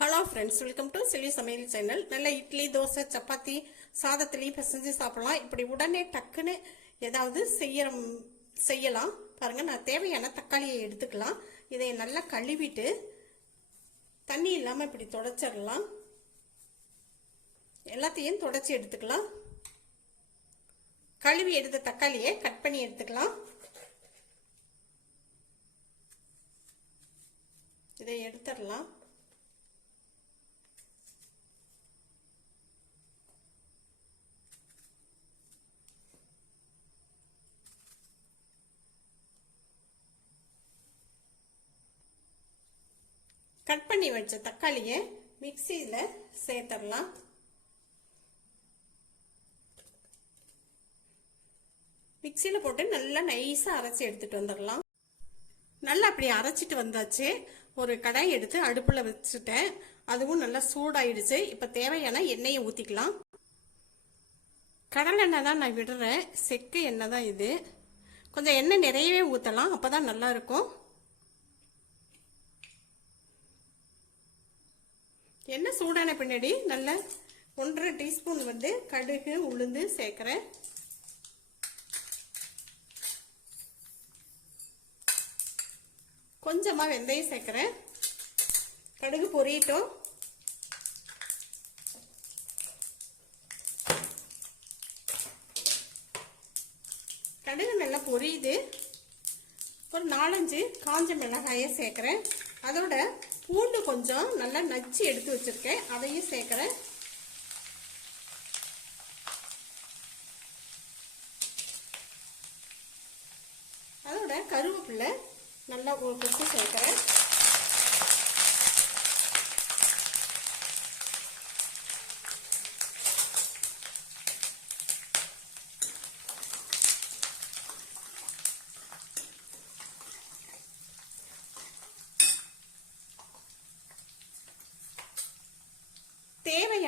Hello friends welcome to chilli சமையல் channel நல்ல இட்லி தோசை சப்பாத்தி சாதத்துலேயும் பிசைஞ்சு சாப்பிடலாம். இப்படி உடனே டக்குன்னு ஏதாவது செய்ய செய்யலாம். பாருங்கள் நான் தேவையான தக்காளியை எடுத்துக்கலாம். இதை நல்லா கழுவிட்டு தண்ணி இல்லாமல் இப்படி தொடச்சிடலாம். எல்லாத்தையும் தொடச்சி எடுத்துக்கலாம். கழுவி எடுத்த தக்காளியை கட் பண்ணி எடுத்துக்கலாம். இதை எடுத்துடலாம். கட் பண்ணி வச்ச தக்காளியை மிக்சியில் சேர்த்துடலாம் மிக்சியில் போட்டு நல்லா நைஸாக அரைச்சி எடுத்துகிட்டு வந்துடலாம் நல்லா அப்படி அரைச்சிட்டு வந்தாச்சு. ஒரு கடாய் எடுத்து அடுப்பில் வச்சுட்டேன். அதுவும் நல்லா சூடாயிடுச்சு. இப்போ தேவையான எண்ணெயை ஊற்றிக்கலாம் கடலை எண்ணெய் தான் நான் விடுறேன். செக்கு எண்ணெய் தான் இது. கொஞ்சம் எண்ணெய் நிறையவே ஊற்றலாம் அப்போ தான் நல்லாயிருக்கும் எண்ணெய் சூடான பின்னாடி நல்ல ஒன்றரை டீஸ்பூன் வந்து கடுகு உளுந்து சேர்க்குறேன். கொஞ்சமாக வெந்தயம் சேர்க்குறேன். கடுகு பொரியட்டும். கடுகு நல்லா பொரியுது. ஒரு நாலஞ்சு காஞ்ச மிளகாயை சேர்க்குறேன். அதோட பூண்டு கொஞ்சம் நல்லா நச்சு எடுத்து வச்சுருக்கேன். அதையும் சேர்க்குறேன். அதோட கருவேப்பிலை நல்லா ஒரு கொத்து சேர்க்குறேன்.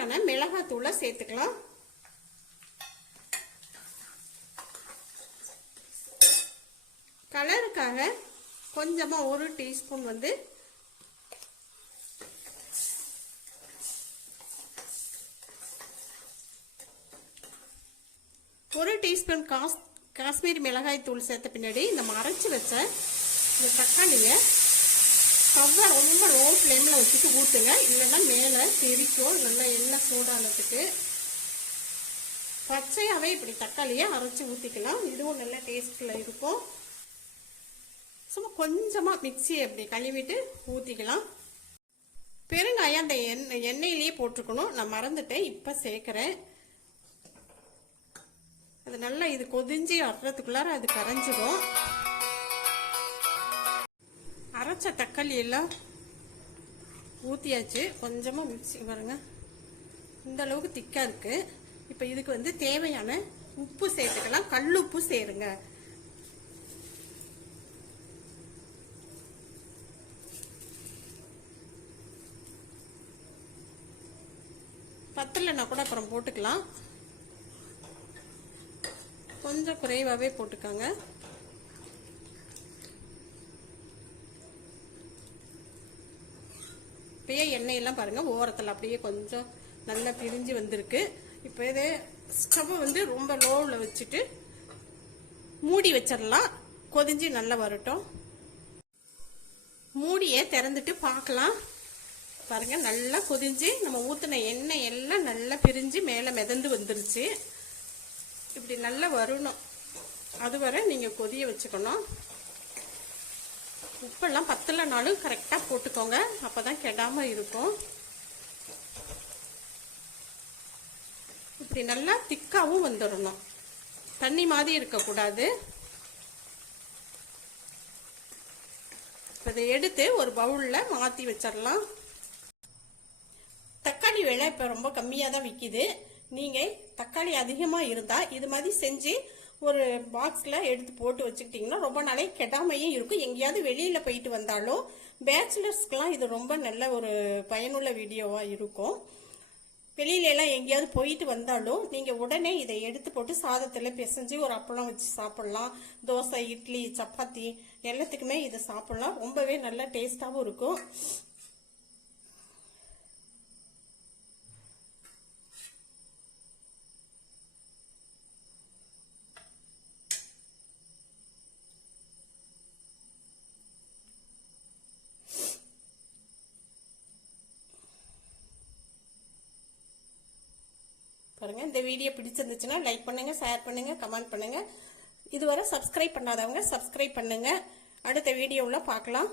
தேவையான மிளகாத்தூளை சேர்த்துக்கலாம். கலருக்காக கொஞ்சமாக ஒரு டீஸ்பூன் வந்து ஒரு டீஸ்பூன் காஸ் காஷ்மீரி மிளகாய் தூள் சேர்த்த பின்னாடி இந்த மறைச்சி வச்ச இந்த தக்காளியை ஸ்டவ்வை ரொம்ப லோ ஃப்ளேமில் வச்சுட்டு ஊற்றுங்க இல்லைன்னா மேலே தெரிக்கும். நல்லா எண்ணெய் சூடானதுக்கு பச்சையாகவே இப்படி தக்காளியை அரைச்சி ஊற்றிக்கலாம் இதுவும் நல்ல டேஸ்ட்டில் இருக்கும். சும்மா கொஞ்சமாக மிக்சியை அப்படி கழுவிட்டு ஊற்றிக்கலாம் பெருங்காயம் அந்த எண்ணெய் எண்ணெயிலேயே போட்டிருக்கணும். நான் மறந்துட்டேன். இப்போ சேர்க்குறேன். அது நல்லா இது கொதிஞ்சு வர்றதுக்குள்ளார அது கரைஞ்சிடும் அரைச்ச தக்காளி எல்லாம் ஊற்றியாச்சு கொஞ்சமாக மிக்சி பாருங்க. இந்த அளவுக்கு திக்காக இருக்குது இப்போ இதுக்கு வந்து தேவையான உப்பு சேர்த்துக்கலாம். கல் உப்பு சேருங்க. பத்தலைன்னா கூட அப்புறம் போட்டுக்கலாம். கொஞ்சம் குறைவாகவே போட்டுக்கோங்க. இப்போயே எண்ணெயெல்லாம் பாருங்கள் ஓரத்தில் அப்படியே கொஞ்சம் நல்லா பிரிஞ்சு வந்திருக்கு. இப்போ இதே ஸ்டவ் வந்து ரொம்ப லோவில் வச்சுட்டு மூடி வச்சிடலாம். கொதிஞ்சு நல்லா வரட்டும். மூடியை திறந்துட்டு பார்க்கலாம். பாருங்க நல்லா கொதிஞ்சு நம்ம ஊற்றின எண்ணெய் எல்லாம் நல்லா பிரிஞ்சு மேலே மிதந்து வந்துருச்சு. இப்படி நல்லா வரணும். அதுவரை நீங்கள் கொதிய வச்சுக்கணும். உப்பெல்லாம் பத்தலைனாலும் கரெக்டாக போட்டுக்கோங்க. அப்போ தான் கெடாமல் இருக்கும். இப்படி நல்லா திக்காகவும் வந்துடணும் தண்ணி மாதிரி இருக்கக்கூடாது. இப்போ இதை எடுத்து ஒரு பவுலில் மாற்றி வச்சிடலாம் தக்காளி விலை இப்போ ரொம்ப கம்மியாக தான் விற்கிது நீங்கள் தக்காளி அதிகமாக இருந்தால் இது மாதிரி செஞ்சு ஒரு பாக்ஸில் எடுத்து போட்டு வச்சுக்கிட்டிங்கன்னா ரொம்ப நாளைக்கு கெட்டாமையும் இருக்கும். எங்கேயாவது வெளியில் போயிட்டு வந்தாலும் பேச்சுலர்ஸ்க்கெலாம் இது ரொம்ப நல்ல ஒரு பயனுள்ள வீடியோவாக இருக்கும். வெளியிலலாம் எங்கேயாவது போயிட்டு வந்தாலும் நீங்கள் உடனே இதை எடுத்து போட்டு சாதத்தில் பிசைஞ்சு ஒரு அப்பளம் வச்சு சாப்பிட்லாம். தோசை இட்லி சப்பாத்தி எல்லாத்துக்குமே இதை சாப்பிட்லாம். ரொம்பவே நல்ல டேஸ்ட்டாகவும் இருக்கும். இந்த வீடியோ பிடிச்சிருந்துச்சுன்னா லைக் பண்ணுங்கள் ஷேர் பண்ணுங்கள் கமெண்ட் பண்ணுங்கள் இதுவரை சப்ஸ்கிரைப் பண்ணாதவங்க சப்ஸ்கிரைப் பண்ணுங்கள் அடுத்த வீடியோவில் பார்க்கலாம்.